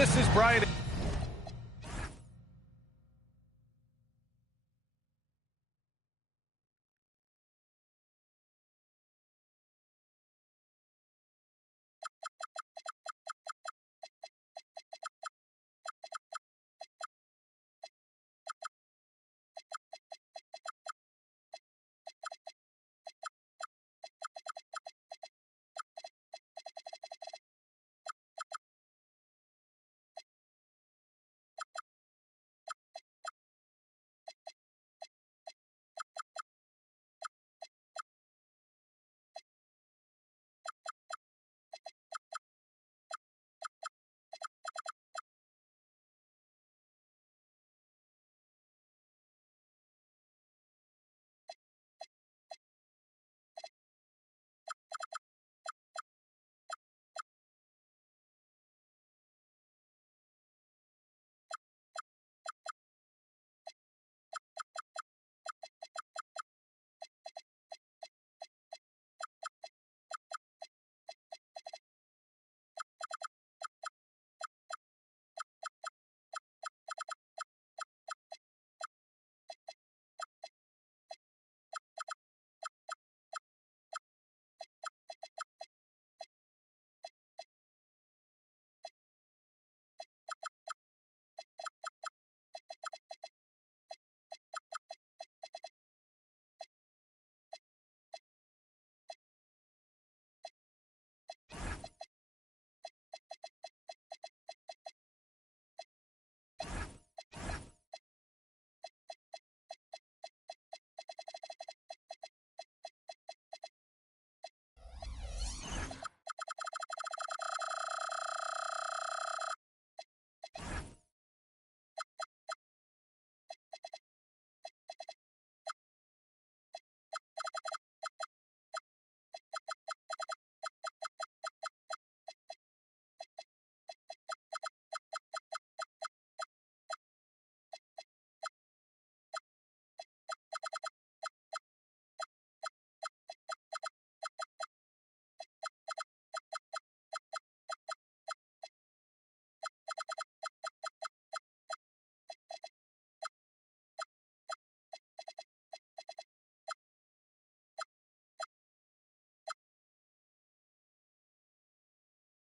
This is Brian.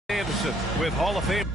Anderson with Hall of Fame.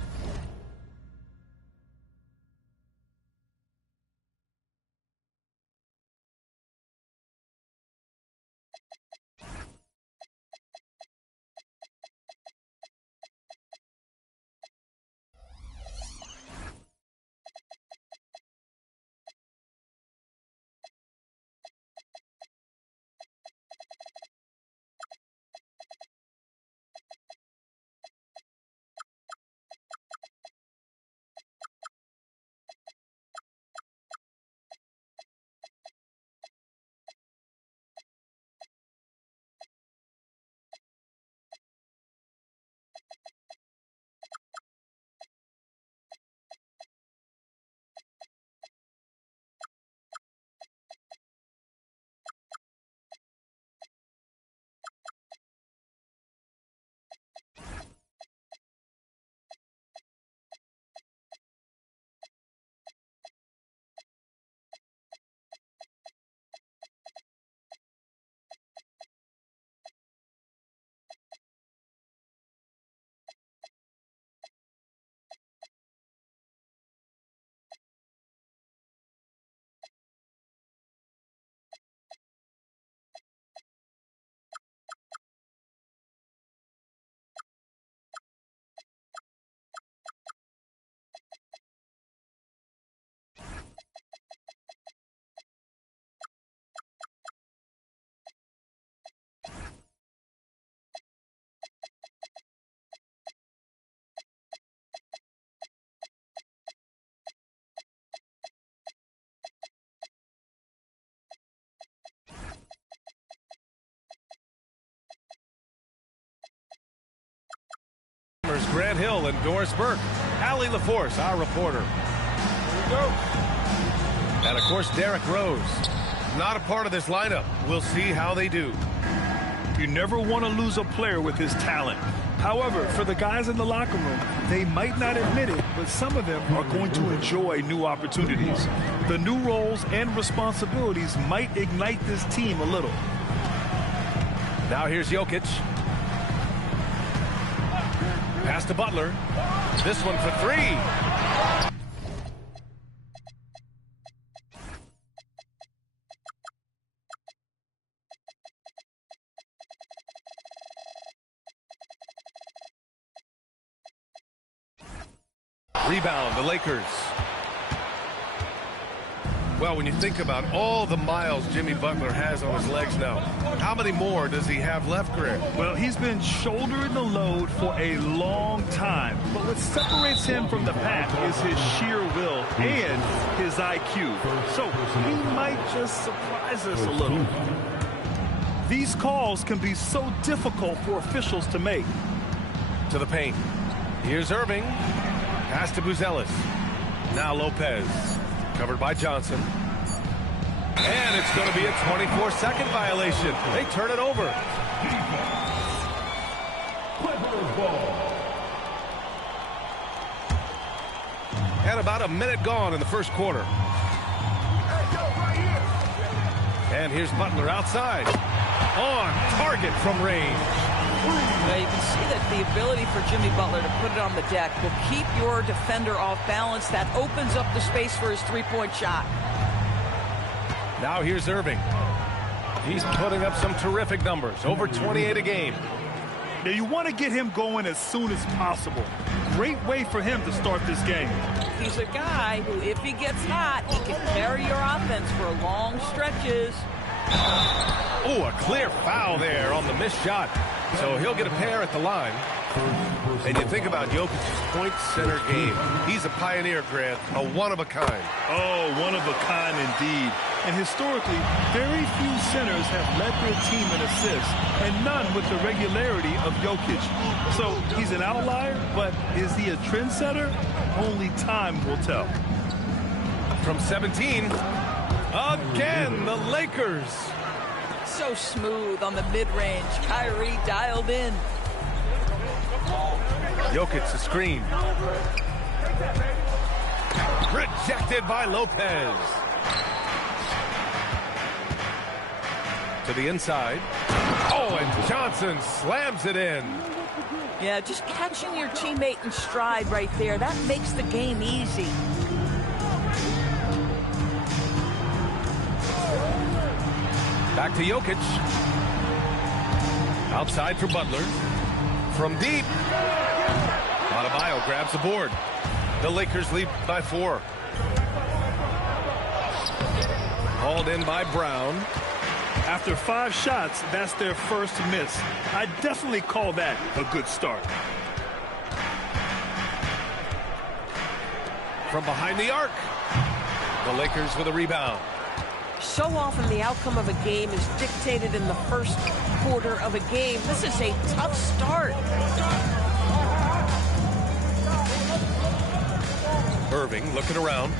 Grant Hill and Doris Burke. Allie LaForce, our reporter. Here we go. And, of course, Derrick Rose. Not a part of this lineup. We'll see how they do. You never want to lose a player with his talent. However, for the guys in the locker room, they might not admit it, but some of them are going to enjoy new opportunities. The new roles and responsibilities might ignite this team a little. Now here's Jokic. Pass to Butler. This one for three. Rebound, the Lakers. Well, when you think about all the miles Jimmy Butler has on his legs now, how many more does he have left, Greg? Well, he's been shouldering the load for a long time. But what separates him from the pack is his sheer will and his IQ. So he might just surprise us a little. These calls can be so difficult for officials to make. To the paint. Here's Irving. Pass to Buzelis. Now Lopez. Covered by Johnson. And it's going to be a 24-second violation. They turn it over. And about a minute gone in the first quarter. And here's Butler outside. On target from range. Well, you can see that the ability for Jimmy Butler to put it on the deck will keep your defender off balance. That opens up the space for his three-point shot. Now here's Irving. He's putting up some terrific numbers. Over 28 a game. Now you want to get him going as soon as possible. Great way for him to start this game. He's a guy who, if he gets hot, he can carry your offense for long stretches. Oh, a clear foul there on the missed shot. So he'll get a pair at the line. And you think about Jokic's point center game. He's a pioneer, Grant, a one-of-a-kind. Oh, one-of-a-kind indeed. And historically, very few centers have led their team in assists, and none with the regularity of Jokic. So he's an outlier, but is he a trendsetter? Only time will tell. From 17, again, the Lakers. So smooth on the mid-range. Kyrie dialed in. Jokic, a screen. Rejected by Lopez. To the inside. Oh, and Johnson slams it in. Yeah, just catching your teammate in stride right there. That makes the game easy. Back to Jokic. Outside for Butler. From deep. Adebayo grabs the board. The Lakers lead by 4. Hauled in by Brown. After 5 shots, that's their first miss. I definitely call that a good start. From behind the arc. The Lakers with a rebound. So often the outcome of a game is dictated in the first quarter of a game. This is a tough start. Irving looking around.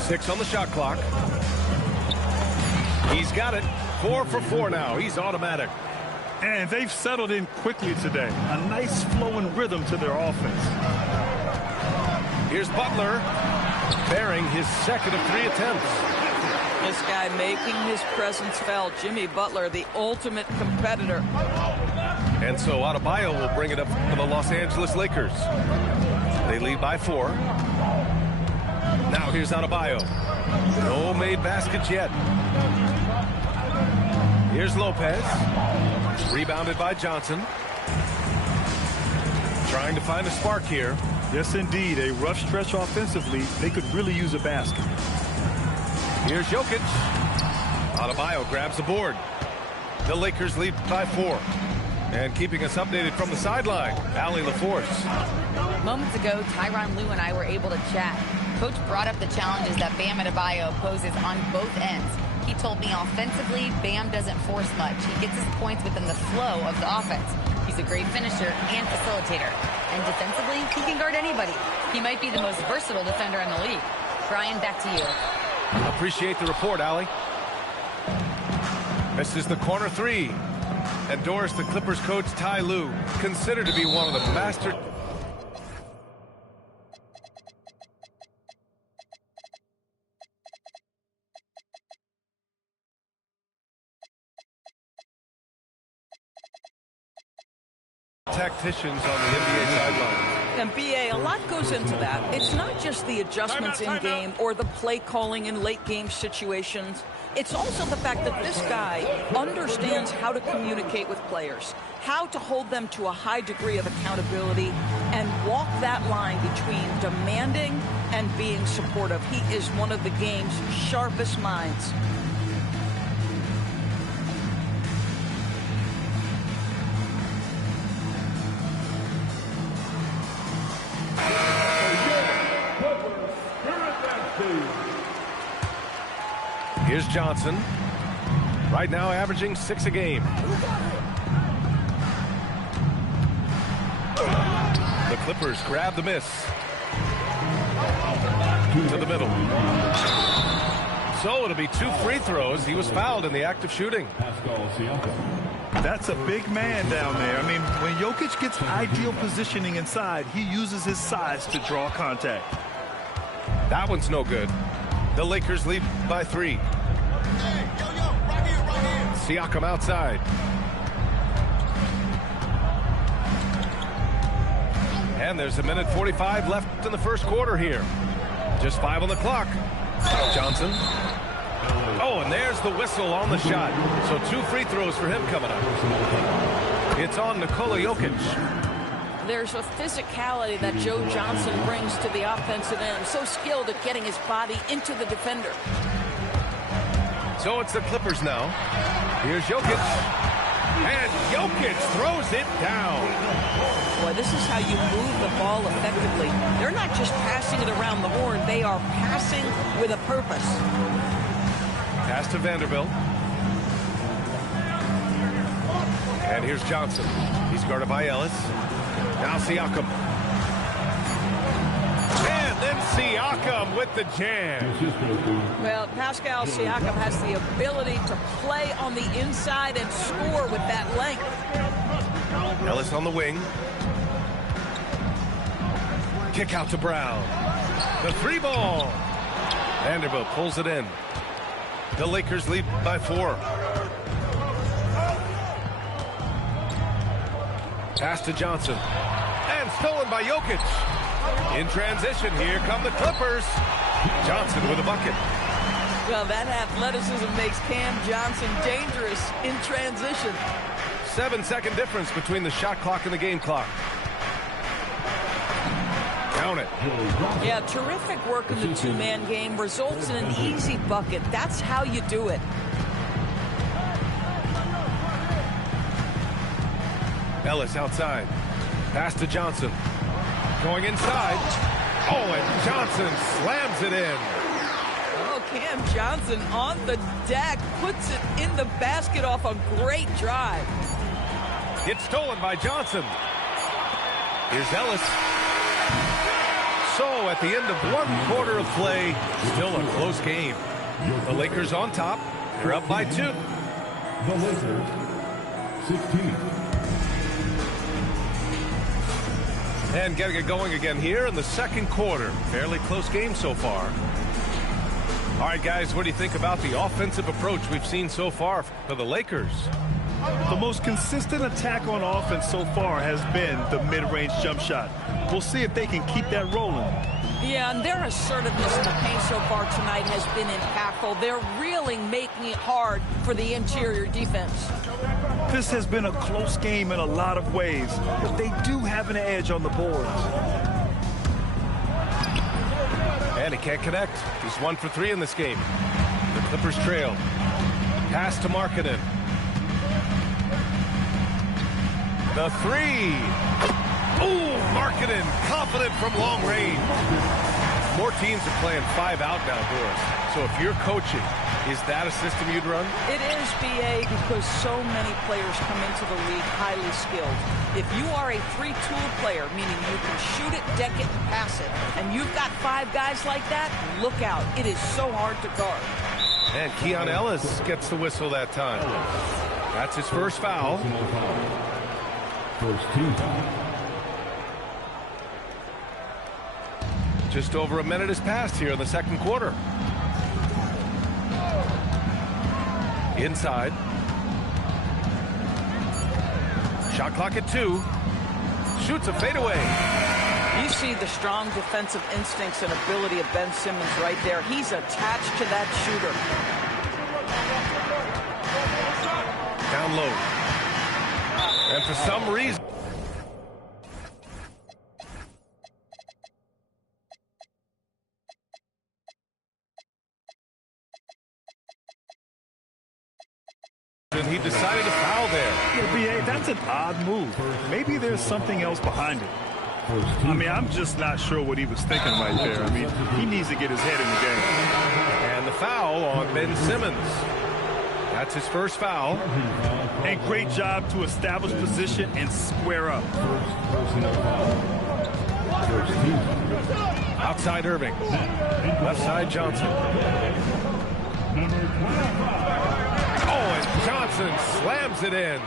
6 on the shot clock. He's got it. 4 for 4 now. He's automatic. And they've settled in quickly today. A nice flowing rhythm to their offense. Here's Butler, bearing his second of 3 attempts. This guy making his presence felt. Jimmy Butler, the ultimate competitor. And so Adebayo will bring it up for the Los Angeles Lakers. They lead by 4. Now here's Adebayo. No made baskets yet. Here's Lopez. Rebounded by Johnson. Trying to find a spark here. Yes, indeed. A rough stretch offensively. They could really use a basket. Here's Jokic. Adebayo grabs the board. The Lakers lead by 4. And keeping us updated from the sideline, Allie LaForce. Moments ago, Tyronn Lue and I were able to chat. Coach brought up the challenges that Bam Adebayo poses on both ends. He told me offensively, Bam doesn't force much. He gets his points within the flow of the offense. He's a great finisher and facilitator. And defensively, he can guard anybody. He might be the most versatile defender in the league. Brian, back to you. Appreciate the report, Allie. This is the corner 3. And Doris, the Clippers coach Ty Lue, considered to be one of the master tacticians on the NBA sidelines. And BA, a lot goes into that. It's not just the adjustments in game or the play calling in late game situations. It's also the fact that this guy understands how to communicate with players, how to hold them to a high degree of accountability, and walk that line between demanding and being supportive. He is one of the game's sharpest minds. Here's Johnson. Right now averaging 6 a game. The Clippers grab the miss. To the middle. So it'll be 2 free throws. He was fouled in the act of shooting. That's a big man down there. I mean, when Jokic gets ideal positioning inside, he uses his size to draw contact. That one's no good. The Lakers lead by 3. Siakam outside. And there's 1:45 left in the first quarter here. Just 5 on the clock. Johnson. Oh, and there's the whistle on the shot. So 2 free throws for him coming up. It's on Nikola Jokic. There's a physicality that Joe Johnson brings to the offensive end. So skilled at getting his body into the defender. So it's the Clippers now. Here's Jokic. And Jokic throws it down. Boy, this is how you move the ball effectively. They're not just passing it around the horn. They are passing with a purpose. Pass to Vanderbilt. And here's Johnson. He's guarded by Ellis. Now Siakam. And then Siakam with the jam. Well, Pascal Siakam has the ability to play on the inside and score with that length. Ellis on the wing. Kick out to Brown. The 3 ball. Vanderbilt pulls it in. The Lakers lead by 4. Pass to Johnson. And stolen by Jokic. In transition, here come the Clippers. Johnson with a bucket. Well, that athleticism makes Cam Johnson dangerous in transition. 7-second difference between the shot clock and the game clock. Count it. Yeah, terrific work in the 2-man game results in an easy bucket. That's how you do it. Ellis outside. Pass to Johnson. Going inside. Oh, and Johnson slams it in. Oh, Cam Johnson on the deck puts it in the basket off a great drive. It's stolen by Johnson. Here's Ellis. So at the end of 1 quarter of play, still a close game. The Lakers on top. They're up by 2. The Lakers, 16. And getting it going again here in the second quarter. Fairly close game so far. All right, guys, what do you think about the offensive approach we've seen so far for the Lakers? The most consistent attack on offense so far has been the mid-range jump shot. We'll see if they can keep that rolling. Yeah, and their assertiveness in the paint so far tonight has been impactful. They're really making it hard for the interior defense. This has been a close game in a lot of ways, but they do have an edge on the boards. And he can't connect. He's 1 for 3 in this game. The Clippers trail. Pass to Markkanen. The 3. Ooh, Markkanen confident from long range. More teams are playing 5 out now, Doris. So if you're coaching, is that a system you'd run? It is, BA, because so many players come into the league highly skilled. If you are a 3-tool player, meaning you can shoot it, deck it, and pass it, and you've got 5 guys like that, look out. It is so hard to guard. And Keon Ellis gets the whistle that time. That's his first foul. First team foul. Just over a minute has passed here in the second quarter. Inside. Shot clock at 2. Shoots a fadeaway. You see the strong defensive instincts and ability of Ben Simmons right there. He's attached to that shooter. Down low. And for some reason, he decided to foul there. Yeah, B.A., that's an odd move. Maybe there's something else behind it. I mean, I'm just not sure what he was thinking right there. I mean, he needs to get his head in the game. And the foul on Ben Simmons. That's his first foul. And great job to establish position and square up. Outside Irving. Left side Johnson. Oh, and Johnson slams it in.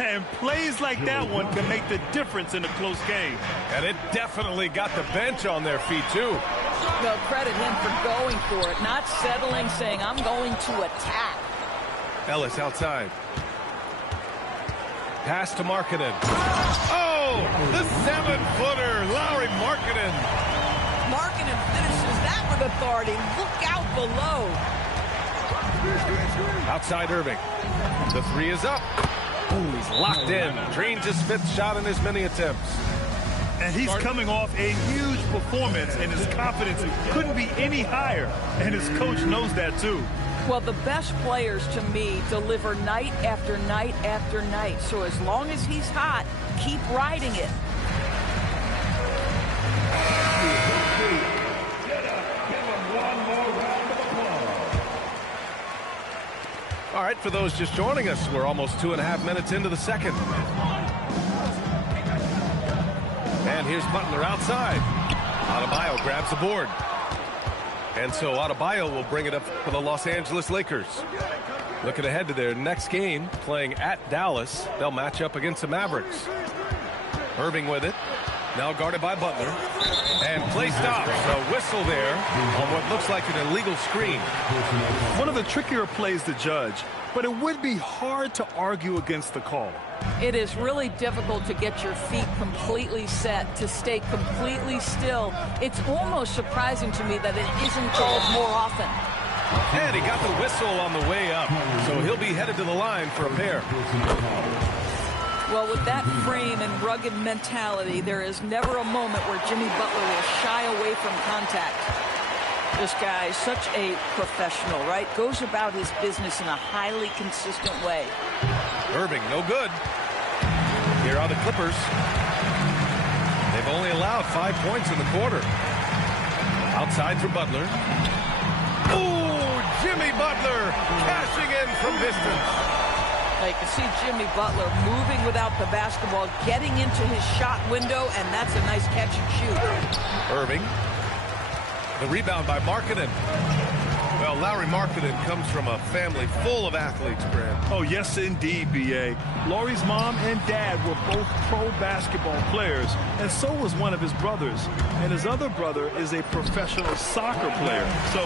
And plays like that one can make the difference in a close game. And it definitely got the bench on their feet, too. Well, credit him for going for it, not settling, saying, I'm going to attack. Ellis outside. Pass to Markkanen. Oh, the 7-footer, Lauri Markkanen. Markkanen finishes that with authority. Look out below. Outside Irving. The 3 is up. Ooh, he's locked in. Drains his 5th shot in as many attempts. And he's coming off a huge performance, and his confidence couldn't be any higher. And his coach knows that, too. Well, the best players, to me, deliver night after night after night. So as long as he's hot, keep riding it. All right, for those just joining us, we're almost 2.5 minutes into the second. And here's Butler outside. Adebayo grabs the board. And so Adebayo will bring it up for the Los Angeles Lakers. Looking ahead to their next game, playing at Dallas. They'll match up against the Mavericks. Irving with it. Now guarded by Butler. And play stops. A whistle there on what looks like an illegal screen. One of the trickier plays to judge, but it would be hard to argue against the call. It is really difficult to get your feet completely set, to stay completely still. It's almost surprising to me that it isn't called more often. And he got the whistle on the way up, so he'll be headed to the line for a pair. Well, with that frame and rugged mentality, there is never a moment where Jimmy Butler will shy away from contact. This guy is such a professional, right? Goes about his business in a highly consistent way. Irving, no good. Here are the Clippers. They've only allowed 5 points in the quarter. Outside for Butler. Ooh, Jimmy Butler cashing in from distance. You can see Jimmy Butler moving without the basketball, getting into his shot window, and that's a nice catch and shoot. Irving. The rebound by Markkanen. Well, Lauri Markkanen comes from a family full of athletes, Grant. Oh, yes, indeed, B.A. Lauri's mom and dad were both pro basketball players, and so was one of his brothers. And his other brother is a professional soccer player, so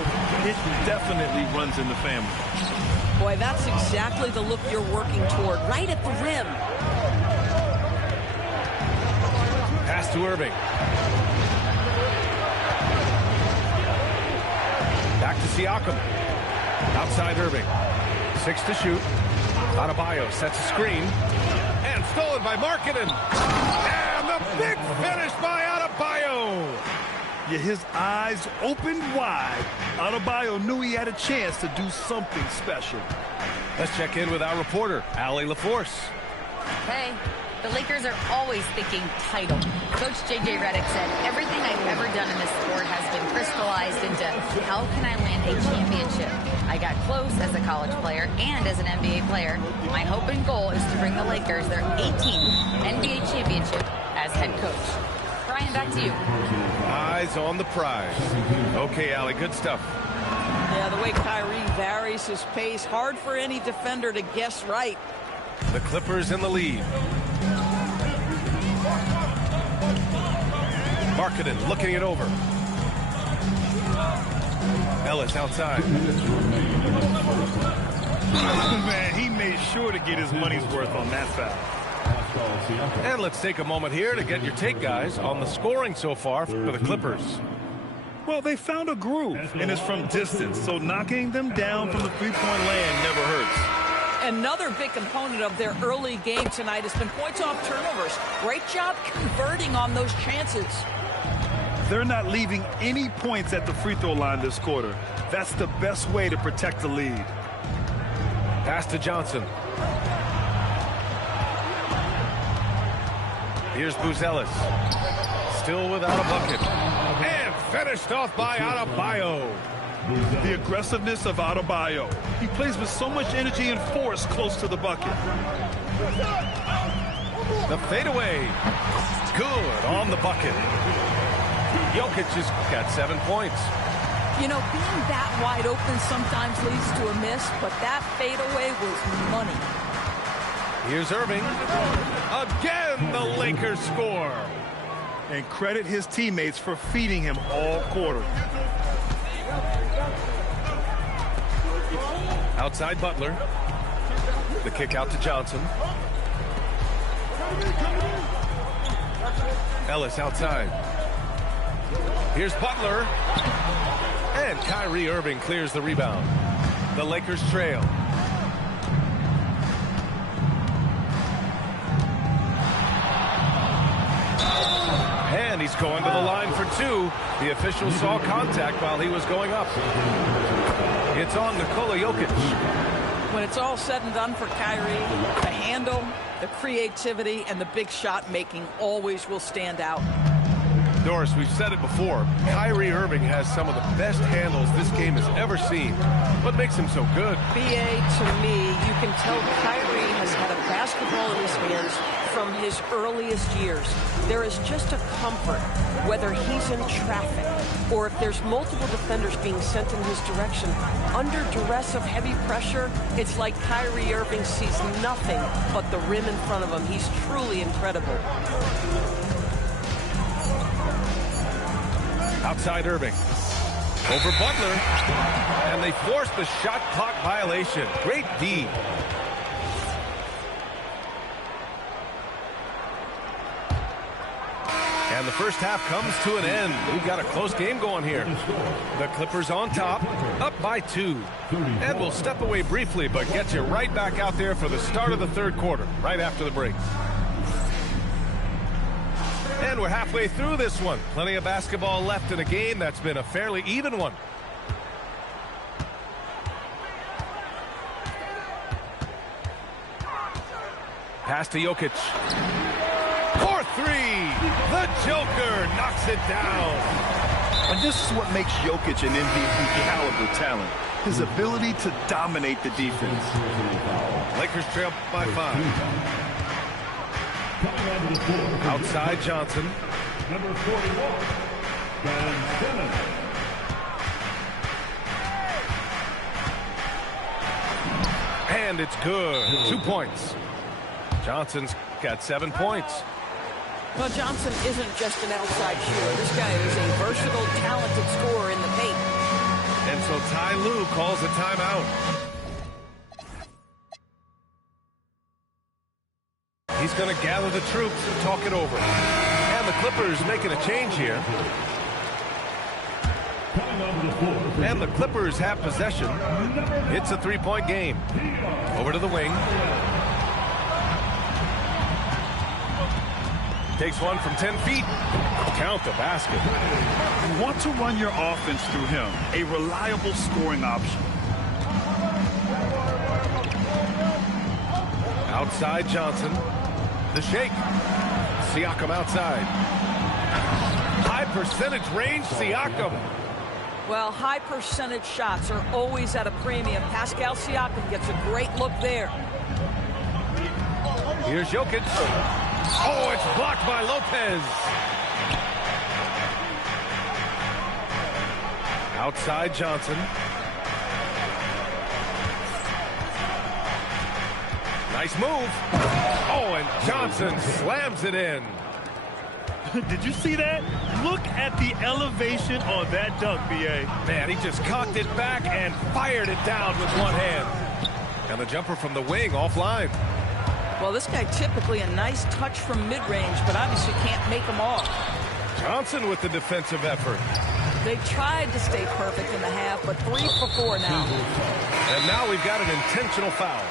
it definitely runs in the family. Boy, that's exactly the look you're working toward, right at the rim. Pass to Irving. Back to Siakam. Outside Irving. 6 to shoot. Adebayo sets a screen. And stolen by Markkanen. And the big finish by Adebayo. Yeah, his eyes opened wide. Adebayo knew he had a chance to do something special. Let's check in with our reporter, Allie LaForce. Hey, the Lakers are always thinking title. Coach J.J. Redick said, everything I've ever done in this sport has been crystallized into how can I win a championship? I got close as a college player and as an NBA player. My hope and goal is to bring the Lakers their 18th NBA championship as head coach. Brian, back to you. Eyes on the prize. Okay, Allie, good stuff. Yeah, Yeah, the way Kyrie varies his pace, hard for any defender to guess right. The Clippers in the lead. Markkanen looking it over. Ellis outside. Man, he made sure to get his money's worth on that foul. And let's take a moment here to get your take, guys, on the scoring so far for the Clippers. Well, they found a groove, and it's from distance, so knocking them down from the three-point land never hurts. Another big component of their early game tonight has been points off turnovers. Great job converting on those chances. They're not leaving any points at the free throw line this quarter. That's the best way to protect the lead. Pass to Johnson. Here's Buzelis. Still without a bucket. And finished off by Adebayo. The aggressiveness of Adebayo. He plays with so much energy and force close to the bucket. The fadeaway. Good on the bucket. Jokic has got 7 points. You know, being that wide open sometimes leads to a miss, but that fadeaway was money. Here's Irving. Again, the Lakers score. And credit his teammates for feeding him all quarter. Outside Butler. The kick out to Johnson. Ellis outside. Here's Butler. And Kyrie Irving clears the rebound. The Lakers trail. And he's going to the line for two. The official saw contact while he was going up. It's on Nikola Jokic. When it's all said and done for Kyrie, the handle, the creativity, and the big shot making always will stand out. Doris, we've said it before. Kyrie Irving has some of the best handles this game has ever seen. What makes him so good? BA, to me, you can tell Kyrie has had a basketball in his hands from his earliest years. There is just a comfort, whether he's in traffic or if there's multiple defenders being sent in his direction. Under duress of heavy pressure, it's like Kyrie Irving sees nothing but the rim in front of him. He's truly incredible. Outside Irving. Over Butler. And they force the shot clock violation. Great D. And the first half comes to an end. We've got a close game going here. The Clippers on top, up by 2. And we'll step away briefly, but get you right back out there for the start of the third quarter, right after the break. And we're halfway through this one. Plenty of basketball left in a game that's been a fairly even one. Pass to Jokic. For 3. The Joker knocks it down. And this is what makes Jokic an MVP caliber talent. His ability to dominate the defense. Lakers trail by 5. Outside Johnson. Number 41, Ben Simmons. And it's good. 2 points. Johnson's got 7 points. Well, Johnson isn't just an outside shooter. This guy is a versatile, talented scorer in the paint. And so Ty Lue calls a timeout. He's going to gather the troops and talk it over. And the Clippers making a change here. And the Clippers have possession. It's a 3-point game. Over to the wing. Takes one from 10 feet. Count the basket. You want to run your offense through him. A reliable scoring option. Outside Johnson. The shake. Siakam outside. High percentage range, Siakam. Well, high percentage shots are always at a premium. Pascal Siakam gets a great look there. Here's Jokic. Oh, it's blocked by Lopez. Outside Johnson. Nice move. Oh, and Johnson slams it in. Did you see that? Look at the elevation on that dunk, B.A. Man, he just cocked it back and fired it down with one hand. And the jumper from the wing offline. Well, this guy typically a nice touch from mid-range, but obviously can't make them all. Johnson with the defensive effort. They tried to stay perfect in the half, but 3 for 4 now. And now we've got an intentional foul.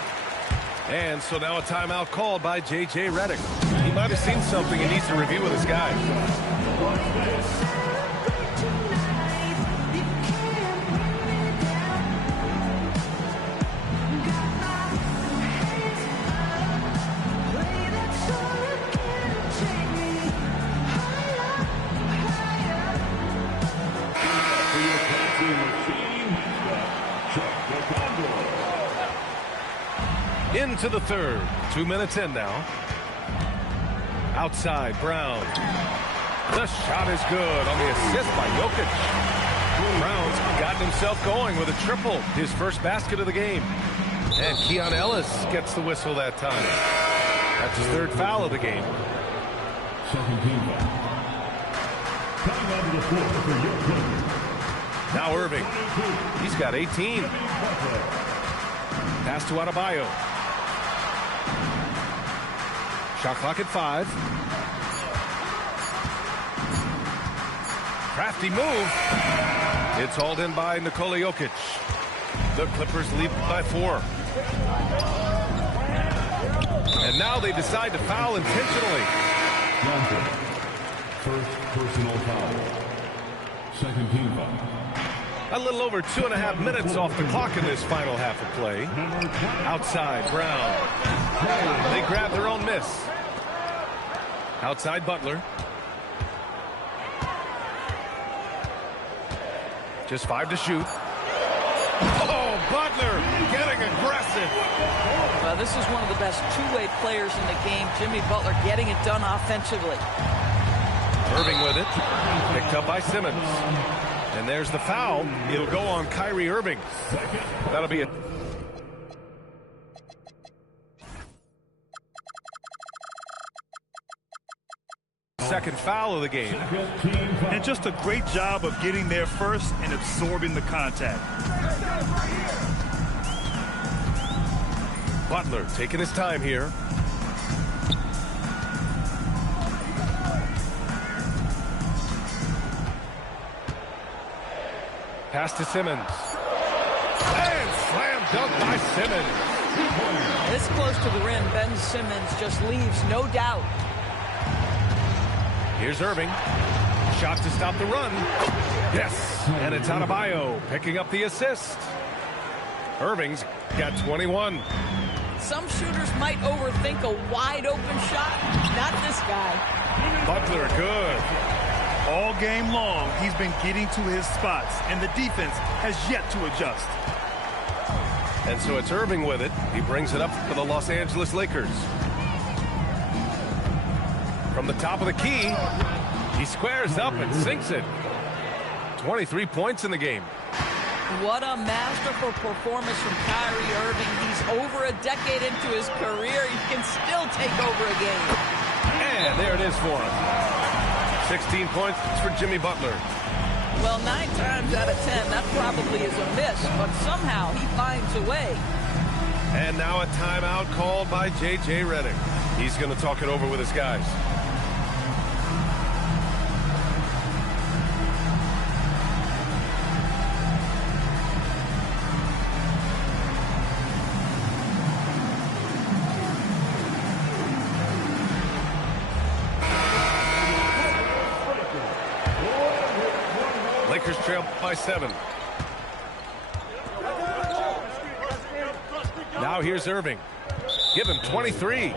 And so now a timeout called by J.J. Redick. He might have seen something he needs to review with his guys. Into the third. 2 minutes in now. Outside, Brown. The shot is good on the assist by Jokic. Brown's gotten himself going with a triple. His first basket of the game. And Keon Ellis gets the whistle that time. That's his third foul of the game. Second team foul. Coming onto the floor for Jokic. Now Irving. He's got 18. Pass to Adebayo. Shot clock at 5. Crafty move. It's hauled in by Nikola Jokic. The Clippers lead by 4. And now they decide to foul intentionally. Johnson. First personal foul. Second team foul. A little over 2.5 minutes off the clock in this final half of play. Outside, Brown. They grab their own miss. Outside, Butler. Just 5 to shoot. Oh, Butler getting aggressive. This is one of the best two-way players in the game. Jimmy Butler getting it done offensively. Irving with it. Picked up by Simmons. And there's the foul. It'll go on Kyrie Irving. That'll be a second foul of the game. And just a great job of getting there first and absorbing the contact. Butler taking his time here. Pass to Simmons. And slam dunk by Simmons. This close to the rim, Ben Simmons just leaves no doubt. Here's Irving. Shot to stop the run. Yes. And it's Adebayo picking up the assist. Irving's got 21. Some shooters might overthink a wide open shot. Not this guy. Butler good. All game long, he's been getting to his spots, and the defense has yet to adjust. And so it's Irving with it. He brings it up for the Los Angeles Lakers. From the top of the key, he squares up and sinks it. 23 points in the game. What a masterful performance from Kyrie Irving. He's over a decade into his career. He can still take over a game. And there it is for him. 16 points for Jimmy Butler. Well, 9 times out of 10, that probably is a miss, but somehow he finds a way. And now a timeout called by J.J. Redick. He's going to talk it over with his guys. Lakers trail by 7. Now here's Irving. Give him 23.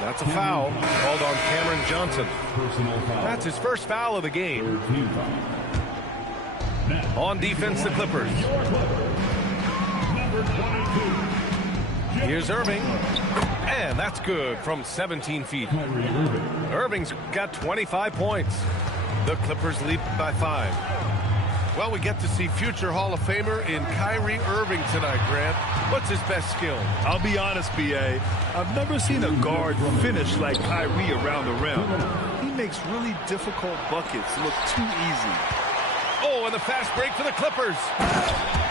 That's a foul called on Cameron Johnson. That's his first foul of the game. On defense, the Clippers. Here's Irving. And that's good from 17 feet. Irving's got 25 points. The Clippers lead by 5. Well, we get to see future Hall of Famer in Kyrie Irving tonight, Grant. What's his best skill? I'll be honest, B.A. I've never seen a guard finish like Kyrie around the rim. He makes really difficult buckets look too easy. Oh, and the fast break for the Clippers.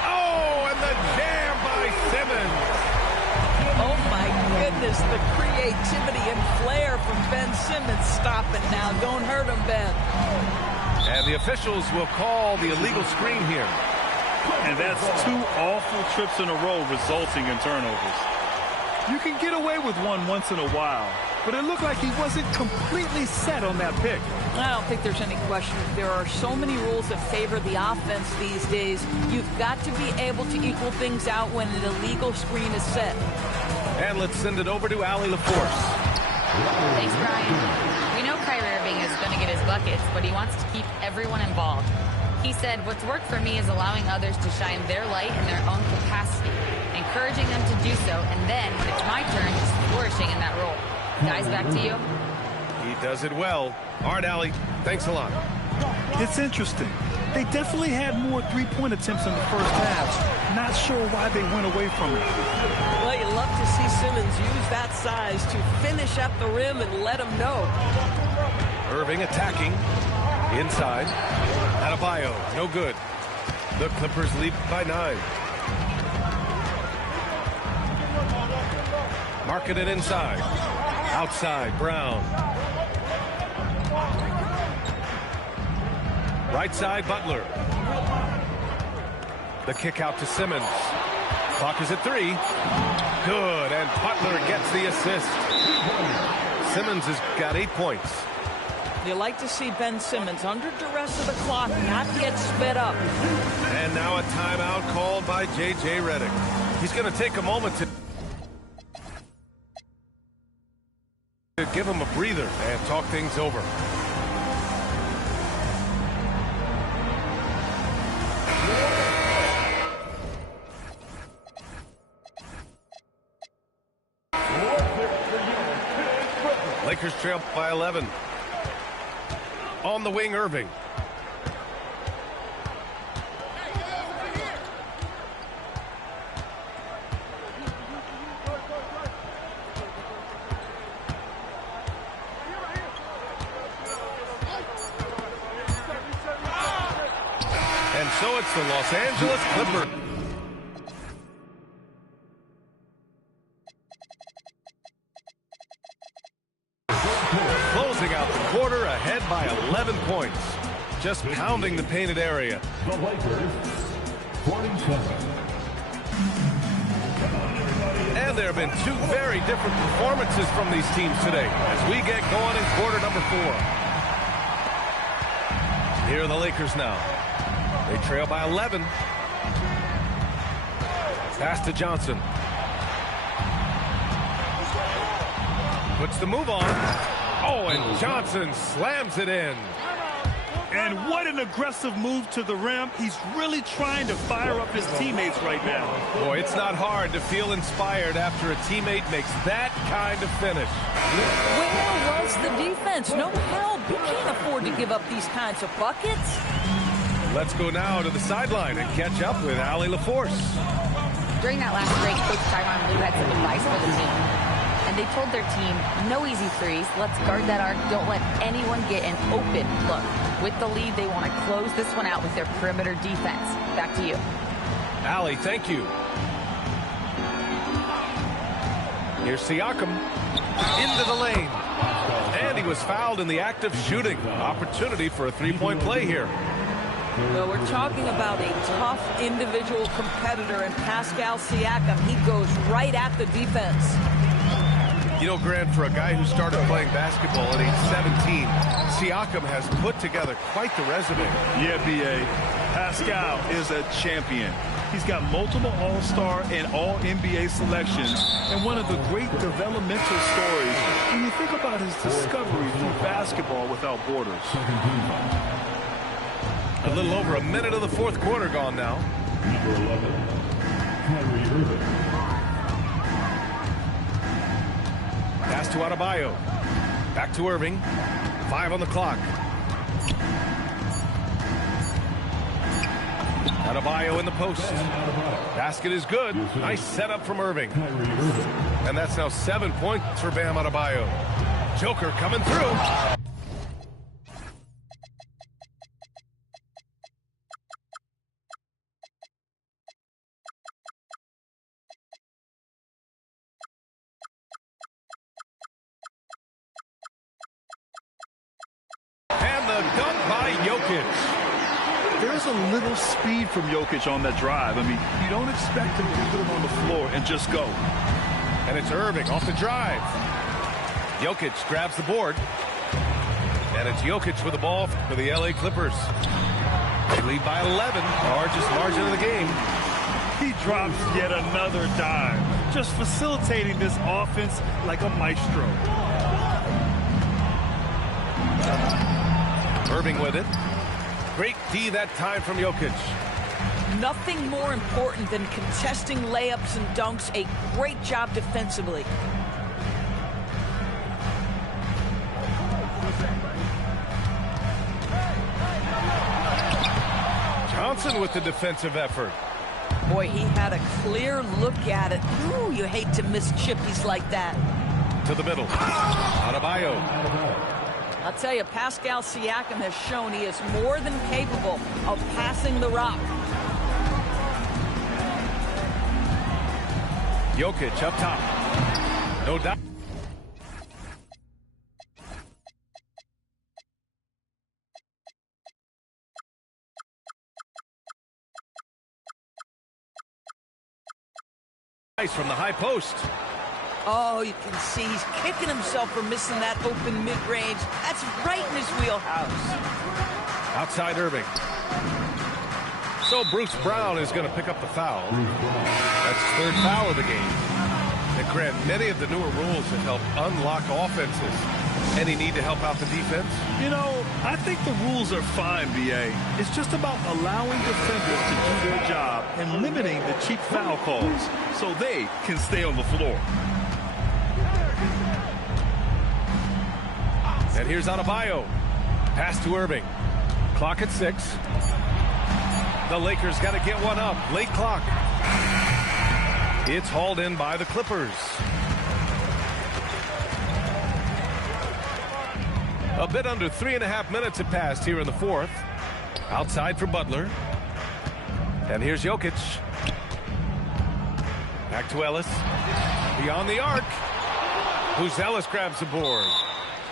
Oh, and the jam by Simmons. Oh, my goodness, the creativity and flair from Ben Simmons. Stop it now. Don't hurt him, Ben. And the officials will call the illegal screen here. And that's 2 awful trips in a row resulting in turnovers. You can get away with one once in a while, but it looked like he wasn't completely set on that pick. I don't think there's any question. There are so many rules that favor the offense these days. You've got to be able to equal things out when an illegal screen is set. And let's send it over to Allie LaForce. Thanks, Brian. We know Kyrie Irving is going to get his buckets, but he wants to keep everyone involved. He said, what's worked for me is allowing others to shine their light in their own capacity, encouraging them to do so, and then, when it's my turn, just flourishing in that role. Guys, back to you. He does it well. All right, Allie, thanks a lot. It's interesting. They definitely had more three-point attempts in the first half. Not sure why they went away from it. Well, you love to see Simmons use that size to finish at the rim and let him know. Irving attacking. Inside. Adebayo, no good. The Clippers lead by 9. Marking it inside. Outside, Brown. Right side, Butler. The kick out to Simmons. Clock is at 3. Good, and Butler gets the assist. Simmons has got 8 points. You like to see Ben Simmons under duress of the clock, not get sped up. And now a timeout called by J.J. Redick. He's going to take a moment to give him a breather and talk things over. Lakers trail by 11. On the wing, Irving. And so it's the Los Angeles Clippers. Closing out the quarter ahead by 11 points. Just pounding the painted area. The Lakers, 47. And there have been 2 very different performances from these teams today as we get going in quarter number 4. Here are the Lakers now. They trail by 11. Pass to Johnson. Puts the move on. Oh, and Johnson slams it in. And what an aggressive move to the rim. He's really trying to fire up his teammates right now. Boy, it's not hard to feel inspired after a teammate makes that kind of finish. Where was the defense? No help. You can't afford to give up these kinds of buckets. Let's go now to the sideline and catch up with Allie LaForce. During that last break, Coach Tyronn Lue had some advice for the team. And they told their team, no easy threes. Let's guard that arc. Don't let anyone get an open look. With the lead, they want to close this one out with their perimeter defense. Back to you. Allie, thank you. Here's Siakam into the lane. And he was fouled in the act of shooting. Opportunity for a three-point play here. Well, we're talking about a tough individual competitor in Pascal Siakam. He goes right at the defense. You know, Grant, for a guy who started playing basketball at age 17, Siakam has put together quite the resume. Yeah, B.A. Pascal is a champion. He's got multiple All-Star and All-NBA selections, and one of the great developmental stories when you think about his discovery through basketball without borders. A little over a minute of the fourth quarter gone now. Number 11, Kyrie Irving. Pass to Adebayo. Back to Irving. 5 on the clock. Adebayo in the post. Basket is good. Nice setup from Irving. And that's now 7 points for Bam Adebayo. Joker coming through. And the dunk by Jokic. There's a little speed from Jokic on that drive. I mean, you don't expect him to put him on the floor and just go. And it's Irving off the drive. Jokic grabs the board. And it's Jokic with the ball for the LA Clippers. They lead by 11, largest margin of the game. He drops yet another dime, just facilitating this offense like a maestro. Irving with it. Great D that time from Jokic. Nothing more important than contesting layups and dunks. A great job defensively. Johnson with the defensive effort. Boy, he had a clear look at it. Ooh, you hate to miss chippies like that. To the middle. Adebayo. I'll tell you, Pascal Siakam has shown he is more than capable of passing the rock. Jokic up top. No doubt. Nice from the high post. Oh, you can see he's kicking himself for missing that open mid-range. That's right in his wheelhouse. Outside Irving. So Bruce Brown is going to pick up the foul. That's his third foul of the game. And Grant, many of the newer rules have helped unlock offenses. Any need to help out the defense? You know, I think the rules are fine, B.A. It's just about allowing defenders to do their job and limiting the cheap foul calls so they can stay on the floor. And here's Adebayo. Pass to Irving. Clock at 6. The Lakers got to get one up. Late clock. It's hauled in by the Clippers. A bit under 3.5 minutes have passed here in the fourth. Outside for Butler. And here's Jokic. Back to Ellis. Beyond the arc. Ellis grabs the board.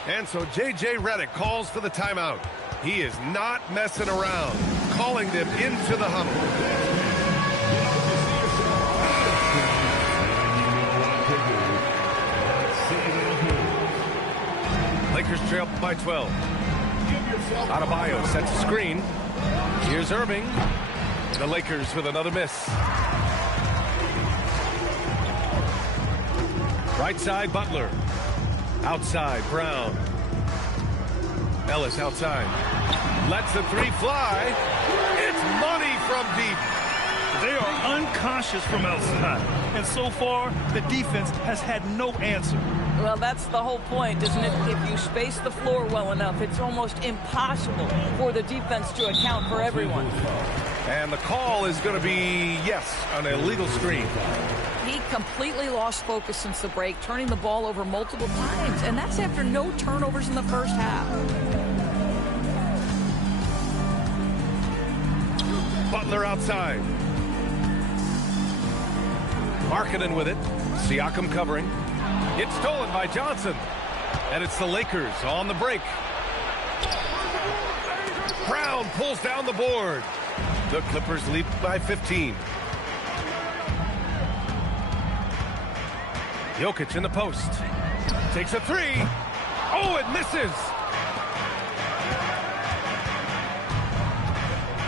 And so J.J. Redick calls for the timeout. He is not messing around. Calling them into the huddle. Lakers trail by 12. Adebayo sets a screen. Here's Irving. The Lakers with another miss. Right side, Butler. Outside, Brown. Ellis outside. Lets the three fly. It's money from deep. They are unconscious from outside. And so far, the defense has had no answer. Well, that's the whole point, isn't it? If you space the floor well enough, it's almost impossible for the defense to account for everyone. And the call is going to be, yes, an illegal screen. He completely lost focus since the break, turning the ball over multiple times. And that's after no turnovers in the first half. Butler outside. Markkanen with it. Siakam covering. It's stolen by Johnson. And it's the Lakers on the break. Brown pulls down the board. The Clippers lead by 15. Jokic in the post. Takes a three. Oh, it misses.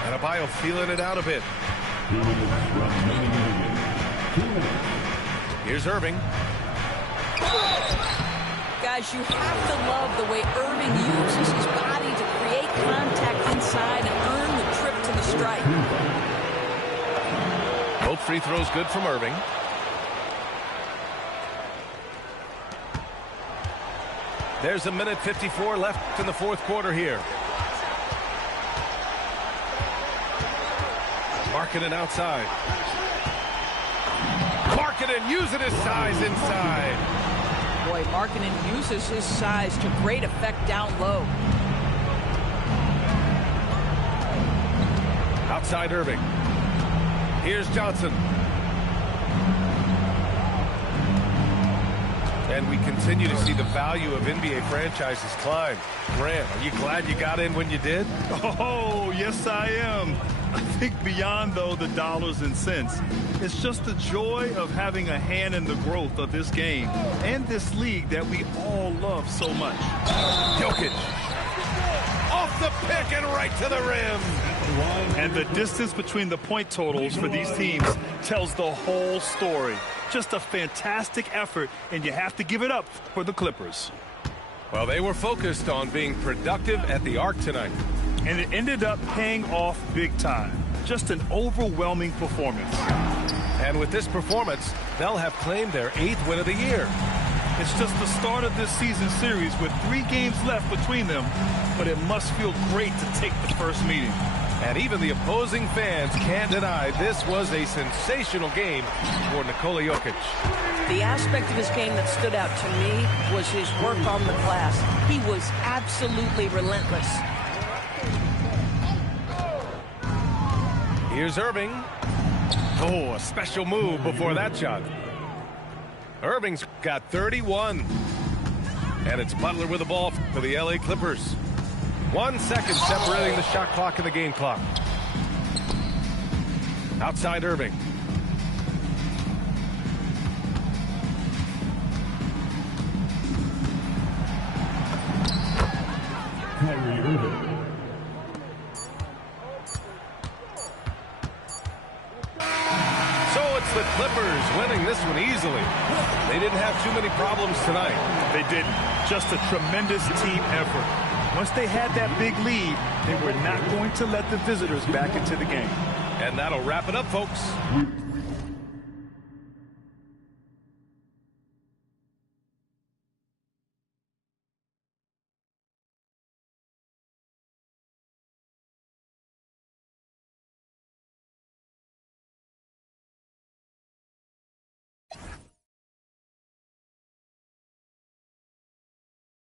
And Adebayo feeling it out a bit. Here's Irving. Guys, you have to love the way Irving uses his body to create contact inside and earn the trip to the strike. Both free throws good from Irving. There's a minute 54 left in the fourth quarter here. Markkanen outside. Markkanen using his size inside. Boy, Markkanen uses his size to great effect down low. Outside Irving. Here's Johnson. And we continue to see the value of NBA franchises climb. Grant, are you glad you got in when you did? Oh, yes, I am. I think beyond, though, the dollars and cents, it's just the joy of having a hand in the growth of this game and this league that we all love so much. Jokic. Off the pick and right to the rim. And the distance between the point totals for these teams tells the whole story. Just a fantastic effort, and you have to give it up for the Clippers. Well, they were focused on being productive at the arc tonight. And it ended up paying off big time. Just an overwhelming performance. And with this performance, they'll have claimed their 8th win of the year. It's just the start of this season series with 3 games left between them, but it must feel great to take the first meeting. And even the opposing fans can't deny this was a sensational game for Nikola Jokic. The aspect of his game that stood out to me was his work on the glass. He was absolutely relentless. Here's Irving. Oh, a special move before that shot. Irving's got 31. And it's Butler with the ball for the LA Clippers. 1 second separating the shot clock and the game clock. Outside Irving. Kyrie Irving. So it's the Clippers winning this one easily. They didn't have too many problems tonight. They didn't. Just a tremendous team effort. Once they had that big lead, they were not going to let the visitors back into the game. And that'll wrap it up, folks.